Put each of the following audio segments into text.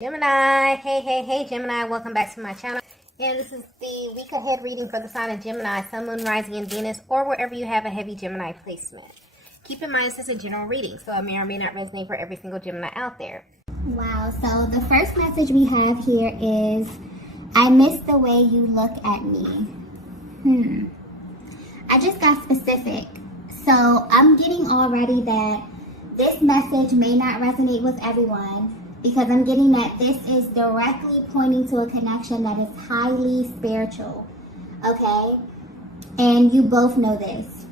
Gemini, hey Gemini, welcome back to my channel. And this is the week ahead reading for the sign of Gemini, Sun, Moon, Rising, and Venus, or wherever you have a heavy Gemini placement. Keep in mind this is a general reading, so it may or may not resonate for every single Gemini out there. Wow, so the first message we have here is, I miss the way you look at me. I just got specific. So I'm getting already that this message may not resonate with everyone, because I'm getting that this is directly pointing to a connection that is highly spiritual, okay? And you both know this.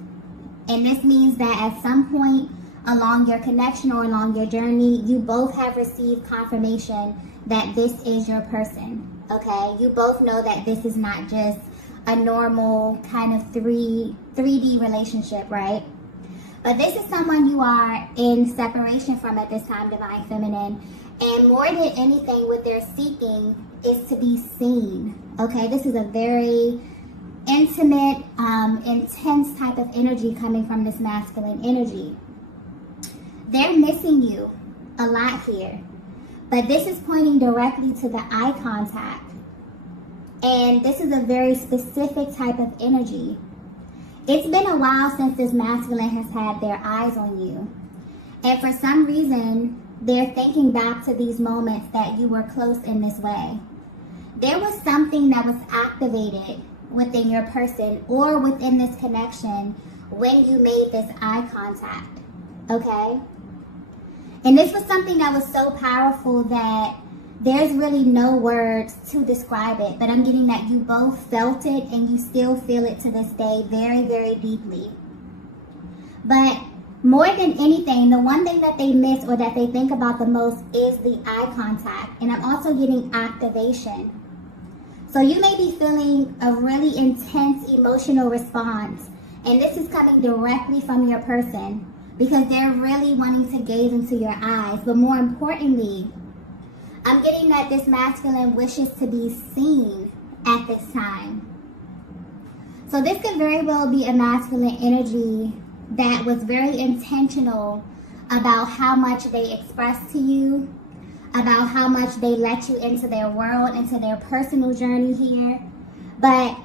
And this means that at some point along your connection or along your journey, you both have received confirmation that this is your person, okay? You both know that this is not just a normal kind of 3D relationship, right? But this is someone you are in separation from at this time, Divine Feminine. And more than anything, what they're seeking is to be seen, okay? This is a very intimate, intense type of energy coming from this masculine energy. They're missing you a lot here, but this is pointing directly to the eye contact. And this is a very specific type of energy. It's been a while since this masculine has had their eyes on you. And for some reason, they're thinking back to these moments that you were close in this way. There was something that was activated within your person or within this connection when you made this eye contact, okay? And this was something that was so powerful that there's really no words to describe it, but I'm getting that you both felt it and you still feel it to this day very, very deeply. But more than anything, the one thing that they miss or that they think about the most is the eye contact. And I'm also getting activation. So you may be feeling a really intense emotional response. And this is coming directly from your person because they're really wanting to gaze into your eyes. But more importantly, I'm getting that this masculine wishes to be seen at this time. So this could very well be a masculine energy that was very intentional about how much they express to you, about how much they let you into their world, into their personal journey here. But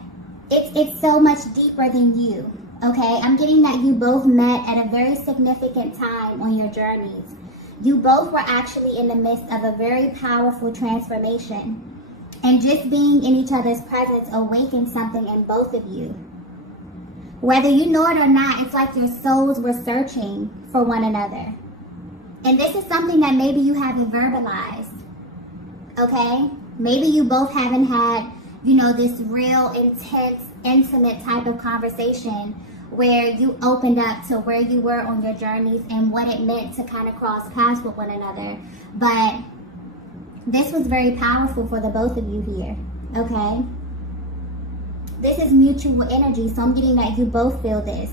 it's so much deeper than you, okay? I'm getting that you both met at a very significant time on your journeys. You both were actually in the midst of a very powerful transformation. And just being in each other's presence awakened something in both of you. Whether you know it or not, it's like your souls were searching for one another. And this is something that maybe you haven't verbalized, okay? Maybe you both haven't had, this real intense, intimate type of conversation where you opened up to where you were on your journeys and what it meant to kind of cross paths with one another. But this was very powerful for the both of you here, okay? This is mutual energy, so I'm getting that you both feel this.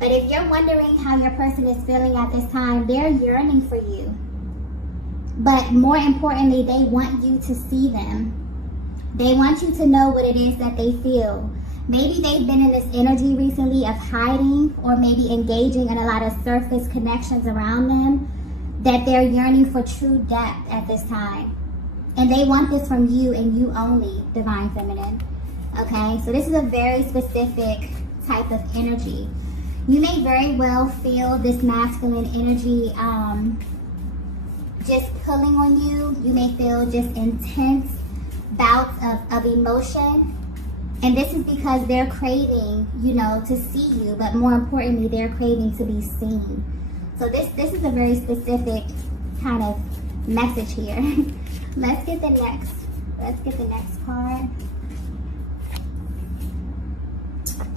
But if you're wondering how your person is feeling at this time, they're yearning for you. But more importantly, they want you to see them. They want you to know what it is that they feel. Maybe they've been in this energy recently of hiding or maybe engaging in a lot of surface connections around them, that they're yearning for true depth at this time. And they want this from you and you only, Divine Feminine. Okay, so this is a very specific type of energy. You may very well feel this masculine energy just pulling on you. You may feel just intense bouts of emotion. And this is because they're craving, to see you, but more importantly, they're craving to be seen. So this is a very specific kind of message here. Let's get the next card.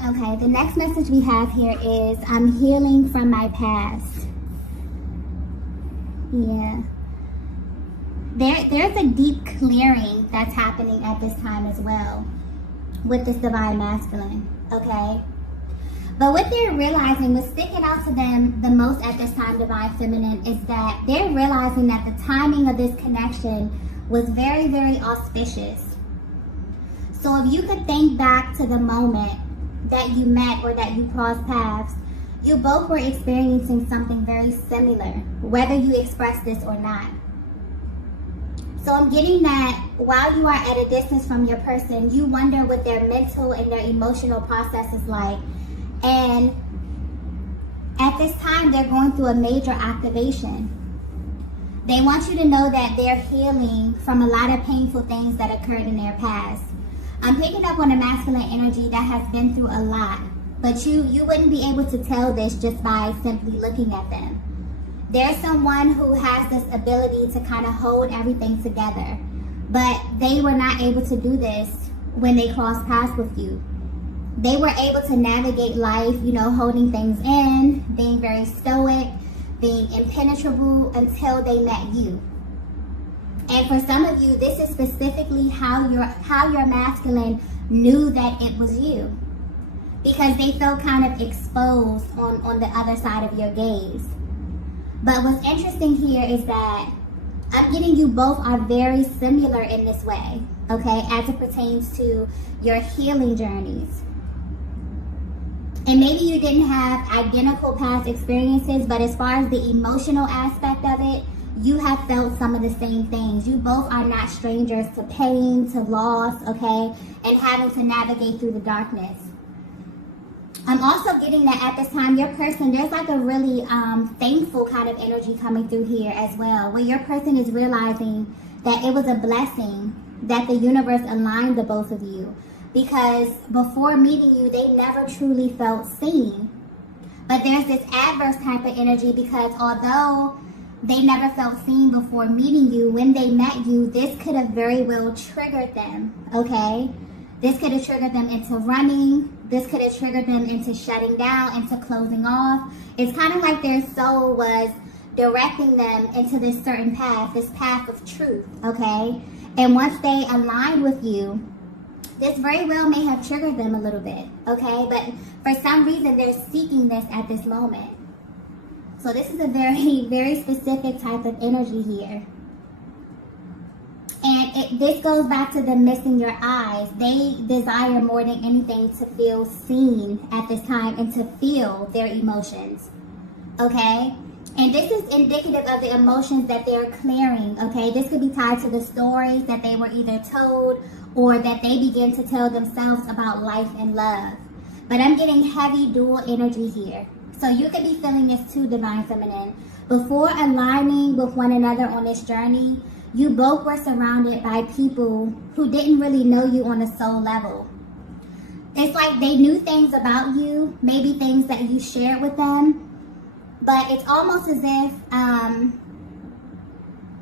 Okay, the next message we have here is, I'm healing from my past. Yeah. There's a deep clearing that's happening at this time as well with this divine masculine, okay? But what they're realizing, what's sticking out to them the most at this time, Divine Feminine, is that they're realizing that the timing of this connection was very, very auspicious. So if you could think back to the moment that you met or that you crossed paths, you both were experiencing something very similar, whether you expressed this or not. So I'm getting that while you are at a distance from your person, you wonder what their mental and their emotional process is like. And at this time, they're going through a major activation. They want you to know that they're healing from a lot of painful things that occurred in their past. I'm picking up on a masculine energy that has been through a lot, but you wouldn't be able to tell this just by simply looking at them. There's someone who has this ability to kind of hold everything together, but they were not able to do this when they crossed paths with you. They were able to navigate life, holding things in, being very stoic, being impenetrable until they met you. And for some of you, this is specifically how your masculine knew that it was you, because they felt kind of exposed on the other side of your gaze. But what's interesting here is that I'm getting you both are very similar in this way, okay, as it pertains to your healing journeys. And maybe you didn't have identical past experiences, but as far as the emotional aspect of it, you have felt some of the same things. You both are not strangers to pain, to loss, okay, and having to navigate through the darkness. I'm also getting that at this time, your person, there's like a really thankful kind of energy coming through here as well, where your person is realizing that it was a blessing that the universe aligned the both of you. Because before meeting you, they never truly felt seen. But there's this adverse type of energy, because although they never felt seen before meeting you, when they met you, this could have very well triggered them, okay? This could have triggered them into running. This could have triggered them into shutting down, into closing off. It's kind of like their soul was directing them into this certain path, this path of truth, okay? And once they aligned with you, this very well may have triggered them a little bit, okay? But for some reason, they're seeking this at this moment. So this is a very, very specific type of energy here. And this goes back to them missing your eyes. They desire more than anything to feel seen at this time and to feel their emotions, okay? And this is indicative of the emotions that they're clearing, okay? This could be tied to the stories that they were either told or that they begin to tell themselves about life and love. But I'm getting heavy dual energy here. So you could be feeling this too, Divine Feminine. Before aligning with one another on this journey, you both were surrounded by people who didn't really know you on a soul level. It's like they knew things about you, maybe things that you shared with them, but it's almost as if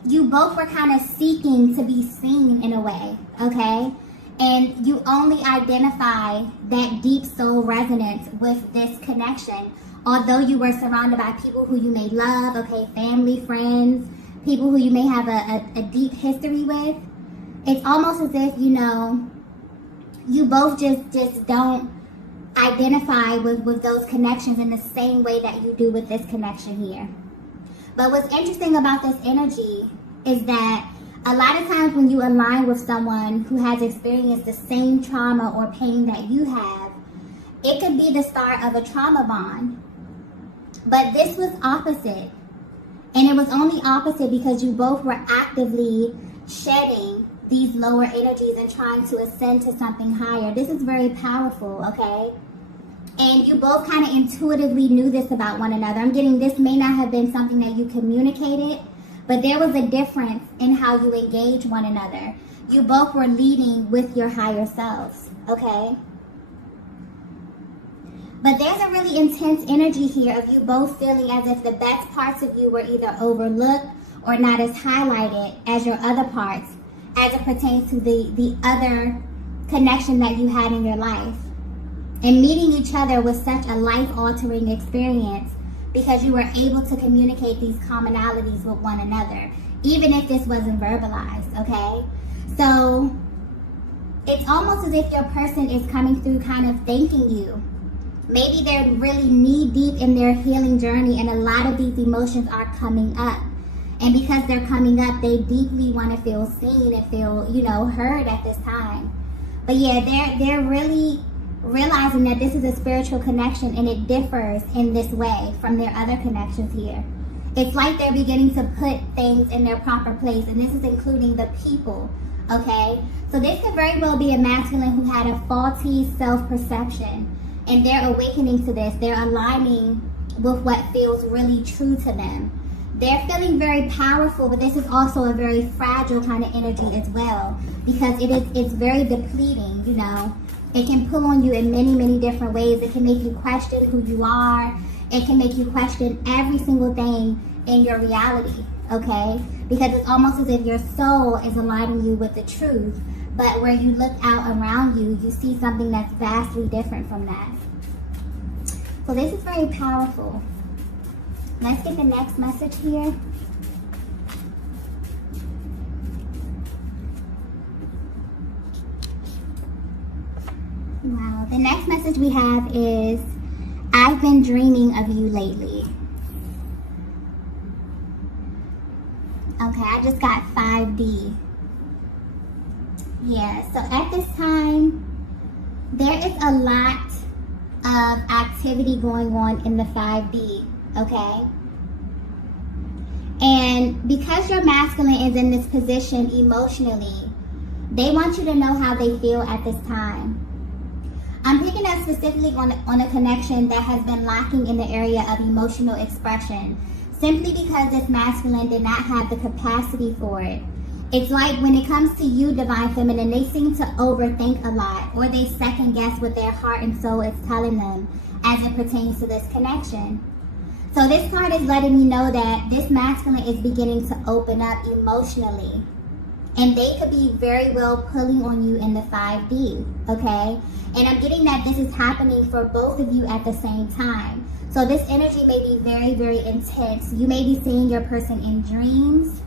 you both were kind of seeking to be seen in a way, okay? And you only identify that deep soul resonance with this connection, although you were surrounded by people who you may love, okay, family, friends, people who you may have a deep history with. It's almost as if, you both just don't identify with those connections in the same way that you do with this connection here. But what's interesting about this energy is that a lot of times when you align with someone who has experienced the same trauma or pain that you have, it could be the start of a trauma bond. But this was opposite. And it was only opposite because you both were actively shedding these lower energies and trying to ascend to something higher. This is very powerful, okay? And you both kind of intuitively knew this about one another. I'm getting this may not have been something that you communicated, but there was a difference in how you engage one another. You both were leading with your higher selves, okay? But there's a really intense energy here of you both feeling as if the best parts of you were either overlooked or not as highlighted as your other parts as it pertains to the other connection that you had in your life. And meeting each other was such a life-altering experience because you were able to communicate these commonalities with one another, even if this wasn't verbalized, okay? So it's almost as if your person is coming through kind of thanking you. Maybe they're really knee-deep in their healing journey and a lot of these emotions are coming up. And because they're coming up, they deeply want to feel seen and feel, heard at this time. But yeah, they're really realizing that this is a spiritual connection and it differs in this way from their other connections here. It's like they're beginning to put things in their proper place, and this is including the people, okay? So this could very well be a masculine who had a faulty self-perception, and they're awakening to this. They're aligning with what feels really true to them. They're feeling very powerful, but this is also a very fragile kind of energy as well, because it's very depleting, you know. It can pull on you in many, many different ways. It can make you question who you are. It can make you question every single thing in your reality, okay? Because it's almost as if your soul is aligning you with the truth, but where you look out around you, you see something that's vastly different from that. So this is very powerful. Let's get the next message here. Wow, the next message we have is, I've been dreaming of you lately. Okay, I just got 5D. Yeah, so at this time, there is a lot of activity going on in the 5D, okay? And because your masculine is in this position emotionally, they want you to know how they feel at this time. I'm picking up specifically on a connection that has been lacking in the area of emotional expression, simply because this masculine did not have the capacity for it. It's like when it comes to you, Divine Feminine, they seem to overthink a lot, or they second guess what their heart and soul is telling them as it pertains to this connection. So this card is letting me know that this masculine is beginning to open up emotionally. And they could be very well pulling on you in the 5D, okay? And I'm getting that this is happening for both of you at the same time. So this energy may be very, very intense. You may be seeing your person in dreams,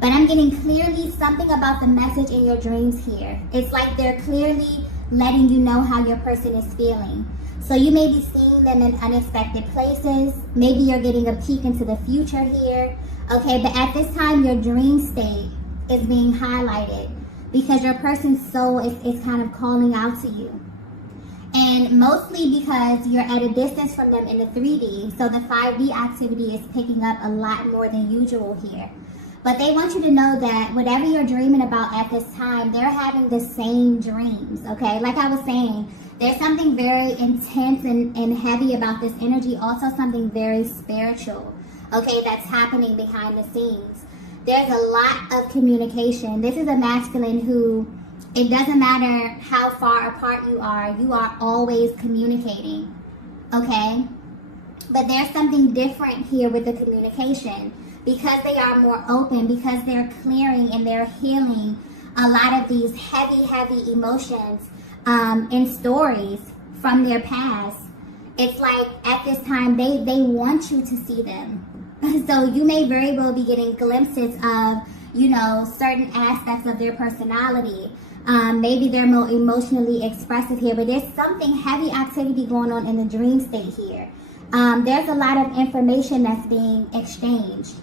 but I'm getting clearly something about the message in your dreams here. It's like they're clearly letting you know how your person is feeling. So you may be seeing them in unexpected places. Maybe you're getting a peek into the future here, okay? But at this time, your dream state is being highlighted because your person's soul is kind of calling out to you. And mostly because you're at a distance from them in the 3D, so the 5D activity is picking up a lot more than usual here. But they want you to know that whatever you're dreaming about at this time, they're having the same dreams, okay? Like I was saying, there's something very intense and heavy about this energy, also something very spiritual, okay, that's happening behind the scenes. There's a lot of communication. This is a masculine who, it doesn't matter how far apart you are always communicating, okay? But there's something different here with the communication because they are more open, because they're clearing and they're healing a lot of these heavy, heavy emotions and stories from their past. It's like at this time, they want you to see them. So you may very well be getting glimpses of, you know, certain aspects of their personality. Maybe they're more emotionally expressive here, but there's something heavy activity going on in the dream state here. There's a lot of information that's being exchanged.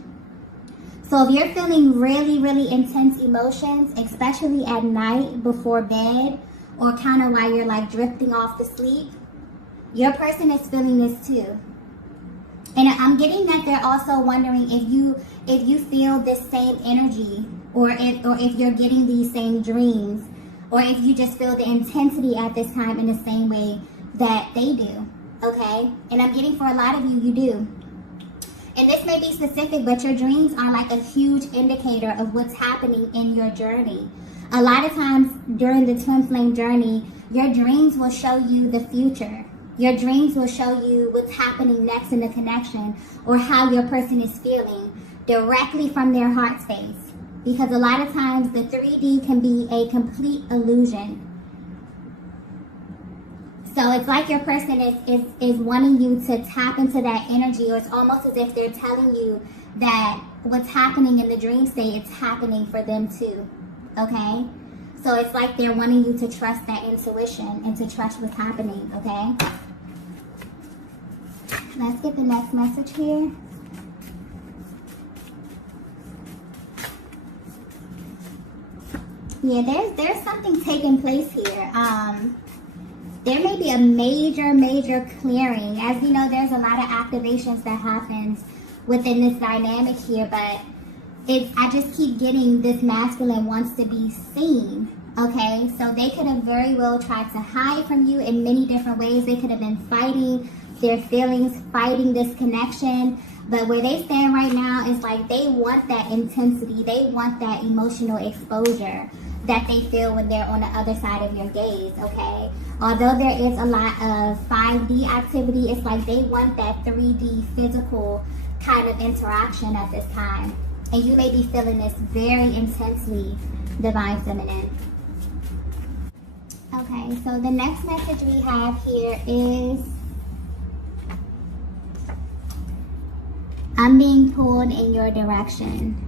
So if you're feeling really, really intense emotions, especially at night before bed, or kind of while you're like drifting off to sleep, your person is feeling this too. And I'm getting that they're also wondering if you feel this same energy, or if you're getting these same dreams, or if you just feel the intensity at this time in the same way that they do, okay? And I'm getting for a lot of you, you do. And this may be specific, but your dreams are like a huge indicator of what's happening in your journey. A lot of times during the twin flame journey, your dreams will show you the future. Your dreams will show you what's happening next in the connection, or how your person is feeling directly from their heart space. Because a lot of times the 3D can be a complete illusion. So it's like your person is wanting you to tap into that energy, or it's almost as if they're telling you that what's happening in the dream state, it's happening for them too, okay? So it's like they're wanting you to trust that intuition and to trust what's happening, okay? Let's get the next message here. Yeah, there's something taking place here. There may be a major clearing. As we know, there's a lot of activations that happens within this dynamic here, but I just keep getting this masculine wants to be seen. Okay, so they could have very well tried to hide from you in many different ways. They could have been fighting their feelings, fighting this connection. But where they stand right now is like they want that intensity. They want that emotional exposure that they feel when they're on the other side of your gaze, okay? Although there is a lot of 5D activity, it's like they want that 3D physical kind of interaction at this time. And you may be feeling this very intensely, Divine Feminine. Okay, so the next message we have here is, I'm being pulled in your direction.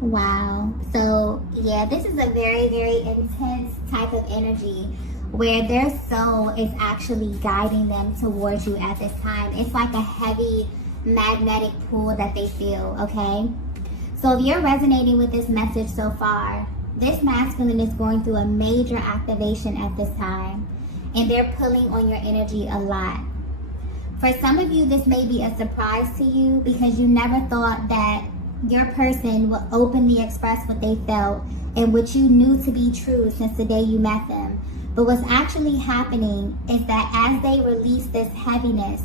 Wow. So, yeah, this is a very, very intense type of energy where their soul is actually guiding them towards you at this time. It's like a heavy magnetic pull that they feel, okay? So if you're resonating with this message so far, this masculine is going through a major activation at this time, and they're pulling on your energy a lot. For some of you, this may be a surprise to you because you never thought that your person would openly express what they felt and what you knew to be true since the day you met them. But what's actually happening is that as they release this heaviness,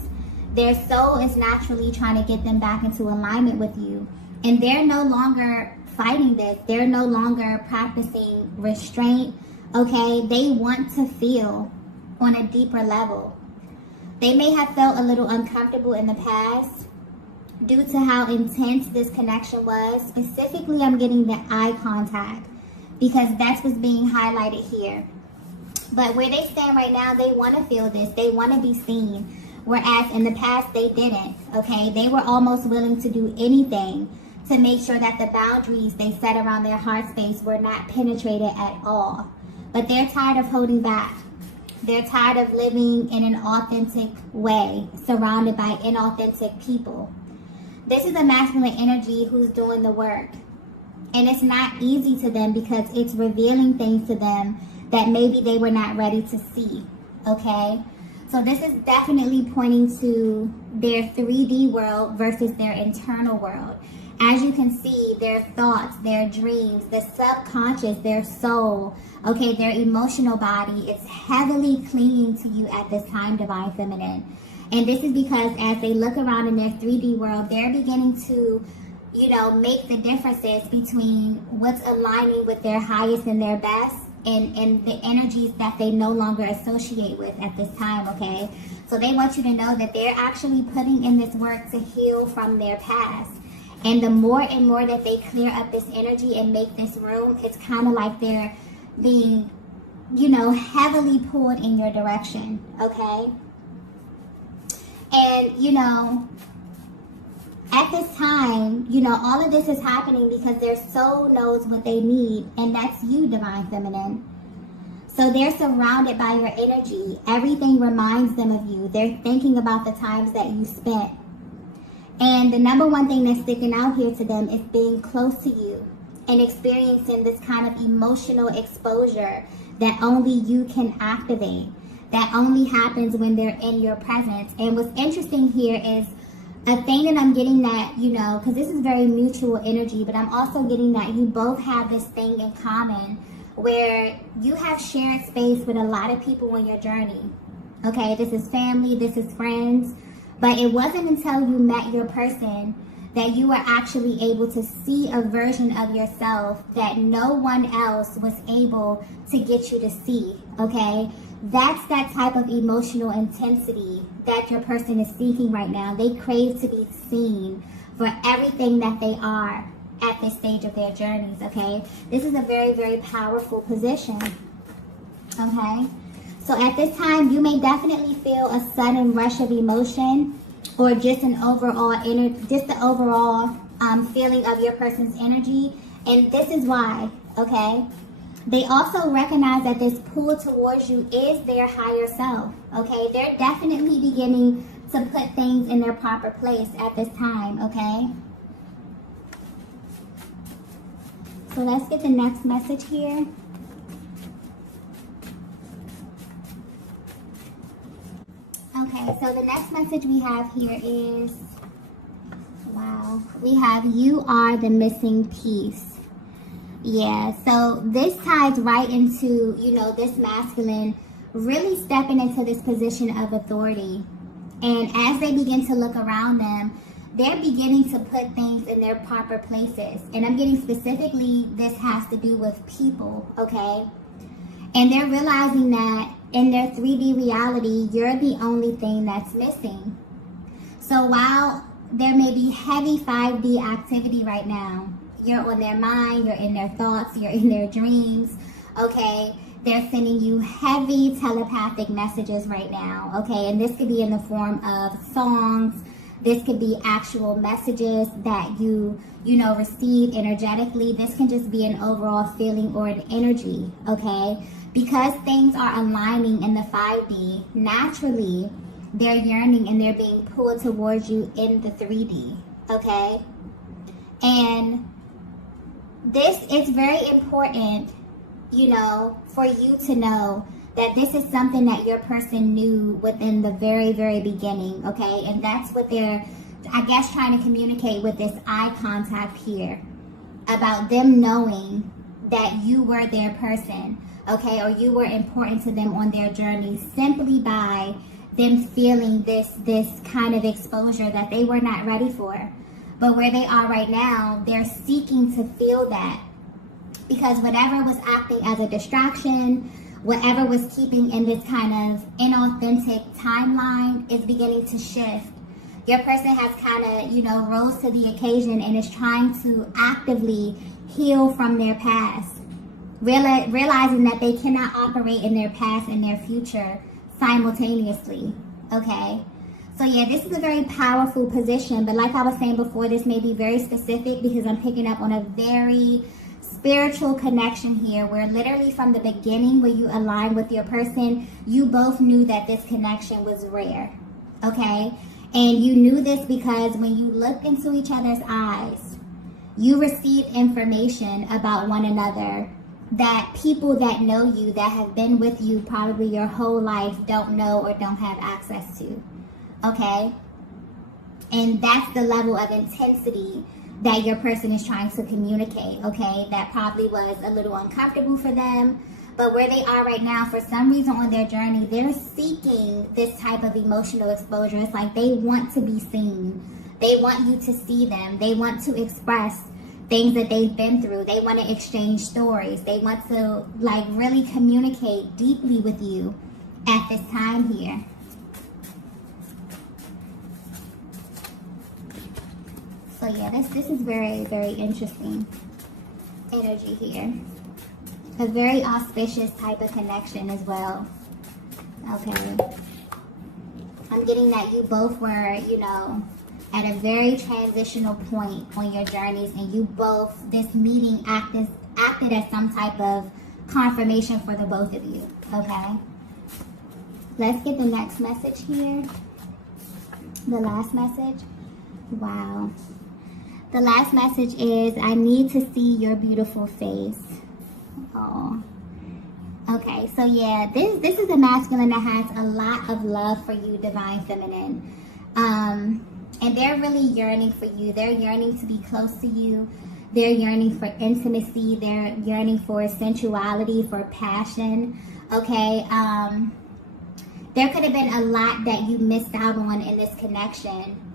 their soul is naturally trying to get them back into alignment with you. And they're no longer fighting this. They're no longer practicing restraint, okay? They want to feel on a deeper level. They may have felt a little uncomfortable in the past due to how intense this connection was. Specifically, I'm getting the eye contact because that's what's being highlighted here. But where they stand right now, they want to feel this. They want to be seen. Whereas in the past, they didn't, okay? They were almost willing to do anything to make sure that the boundaries they set around their heart space were not penetrated at all. But they're tired of holding back. They're tired of living in an authentic way, surrounded by inauthentic people. This is a masculine energy who's doing the work. And it's not easy to them because it's revealing things to them that maybe they were not ready to see, okay? So this is definitely pointing to their 3D world versus their internal world. As you can see, their thoughts, their dreams, the subconscious, their soul, okay, their emotional body is heavily clinging to you at this time, Divine Feminine. And this is because as they look around in their 3D world, they're beginning to, you know, make the differences between what's aligning with their highest and their best and the energies that they no longer associate with at this time, okay? So they want you to know that they're actually putting in this work to heal from their past. And the more and more that they clear up this energy and make this room, it's kind of like they're being, you know, heavily pulled in your direction, okay? And, you know, at this time, you know, all of this is happening because their soul knows what they need, and that's you, Divine Feminine. So they're surrounded by your energy. Everything reminds them of you. They're thinking about the times that you spent. And the number one thing that's sticking out here to them is being close to you and experiencing this kind of emotional exposure that only you can activate, that only happens when they're in your presence. And what's interesting here is a thing that I'm getting that, you know, because this is very mutual energy, but I'm also getting that you both have this thing in common where you have shared space with a lot of people on your journey. Okay, this is family, this is friends. But it wasn't until you met your person that you were actually able to see a version of yourself that no one else was able to get you to see, okay? That's that type of emotional intensity that your person is seeking right now. They crave to be seen for everything that they are at this stage of their journeys, okay? This is a very, very powerful position, okay? So at this time, you may definitely feel a sudden rush of emotion or just an overall feeling of your person's energy. And this is why, okay? They also recognize that this pull towards you is their higher self, okay? They're definitely beginning to put things in their proper place at this time, okay? So let's get the next message here. Okay, so the next message we have here is, wow, we have you are the missing piece. Yeah, so this ties right into, this masculine really stepping into this position of authority. And as they begin to look around them, they're beginning to put things in their proper places. And I'm getting specifically, this has to do with people, okay? And they're realizing that in their 3D reality, you're the only thing that's missing. So while there may be heavy 5D activity right now, you're on their mind, you're in their thoughts, you're in their dreams, okay? They're sending you heavy telepathic messages right now, okay? And this could be in the form of songs. This could be actual messages that you receive energetically. This can just be an overall feeling or an energy, okay? Because things are aligning in the 5D, naturally, they're yearning and they're being pulled towards you in the 3D, okay? And this is very important, for you to know that this is something that your person knew within the very, very beginning, okay? And that's what they're, trying to communicate with this eye contact here, about them knowing that you were their person, okay? Or you were important to them on their journey, simply by them feeling this kind of exposure that they were not ready for. But where they are right now, they're seeking to feel that. Because whatever was acting as a distraction, whatever was keeping in this kind of inauthentic timeline is beginning to shift. Your person has kind of, rose to the occasion and is trying to actively heal from their past. Realizing that they cannot operate in their past and their future simultaneously, okay? So yeah, this is a very powerful position, but like I was saying before, this may be very specific because I'm picking up on a very spiritual connection here, where literally from the beginning, where you align with your person, you both knew that this connection was rare, okay? And you knew this because when you looked into each other's eyes, you received information about one another that people that know you, that have been with you probably your whole life, don't know or don't have access to, okay? And that's the level of intensity that your person is trying to communicate, okay? That probably was a little uncomfortable for them, but where they are right now, for some reason on their journey, they're seeking this type of emotional exposure. It's like they want to be seen. They want you to see them. They want to express things that they've been through. They want to exchange stories. They want to really communicate deeply with you at this time here. So yeah, this is very, very interesting energy here. A very auspicious type of connection as well. Okay. I'm getting that you both were, at a very transitional point on your journeys, and you both, this meeting acted as some type of confirmation for the both of you, okay? Let's get the next message here. The last message. Wow. The last message is, I need to see your beautiful face. Oh. Okay, so yeah, this is a masculine that has a lot of love for you, divine feminine. And they're really yearning for you. They're yearning to be close to you. They're yearning for intimacy. They're yearning for sensuality, for passion. Okay, there could have been a lot that you missed out on in this connection.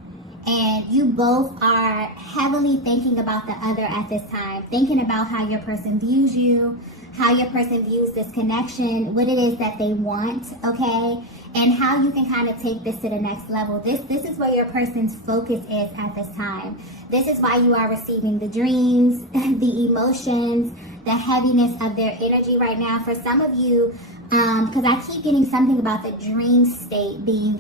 And you both are heavily thinking about the other at this time. Thinking about how your person views you, how your person views this connection, what it is that they want, okay? And how you can kind of take this to the next level. This is where your person's focus is at this time. This is why you are receiving the dreams, the emotions, the heaviness of their energy right now. For some of you, because I keep getting something about the dream state being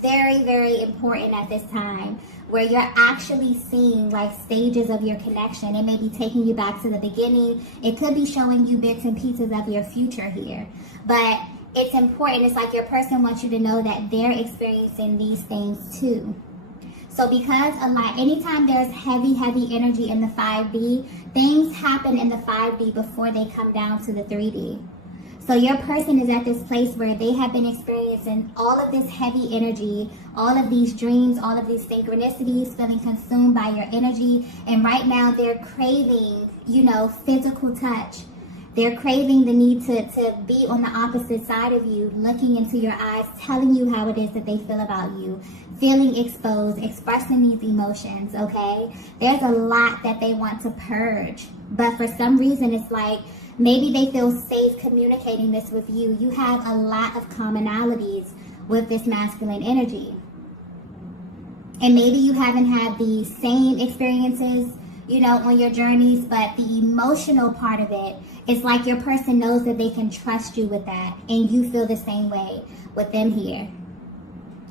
very, very important at this time, where you're actually seeing stages of your connection. It may be taking you back to the beginning. It could be showing you bits and pieces of your future here. But it's important. It's like your person wants you to know that they're experiencing these things too. So because anytime there's heavy energy in the 5D, things happen in the 5D before they come down to the 3D. So your person is at this place where they have been experiencing all of this heavy energy, all of these dreams, all of these synchronicities, feeling consumed by your energy. And right now they're craving, physical touch. They're craving the need to be on the opposite side of you, looking into your eyes, telling you how it is that they feel about you, feeling exposed, expressing these emotions, okay? There's a lot that they want to purge. But for some reason, it's like, maybe they feel safe communicating this with you. You have a lot of commonalities with this masculine energy. And maybe you haven't had the same experiences, on your journeys, but the emotional part of it is like your person knows that they can trust you with that. And you feel the same way with them here.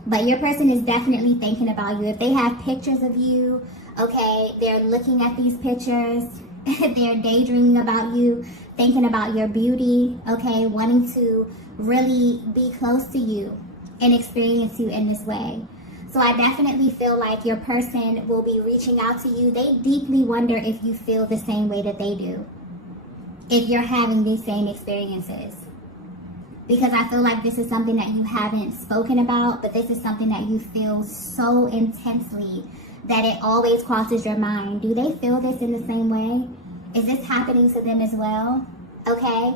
But your person is definitely thinking about you. If they have pictures of you, okay, they're looking at these pictures. They're daydreaming about you, thinking about your beauty, okay, wanting to really be close to you and experience you in this way. So I definitely feel like your person will be reaching out to you. They deeply wonder if you feel the same way that they do, if you're having these same experiences. Because I feel like this is something that you haven't spoken about, but this is something that you feel so intensely that it always crosses your mind. Do they feel this in the same way? Is this happening to them as well? Okay.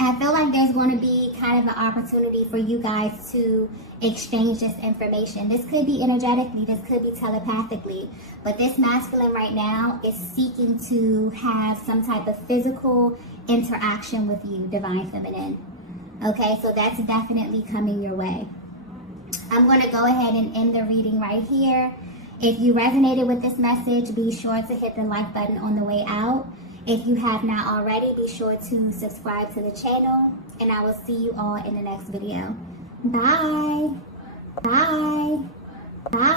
I feel like there's going to be kind of an opportunity for you guys to exchange this information. This could be energetically, this could be telepathically, but this masculine right now is seeking to have some type of physical interaction with you, divine feminine. Okay, so that's definitely coming your way. I'm going to go ahead and end the reading right here. If you resonated with this message, be sure to hit the like button on the way out. If you have not already, be sure to subscribe to the channel, and I will see you all in the next video. Bye. Bye. Bye.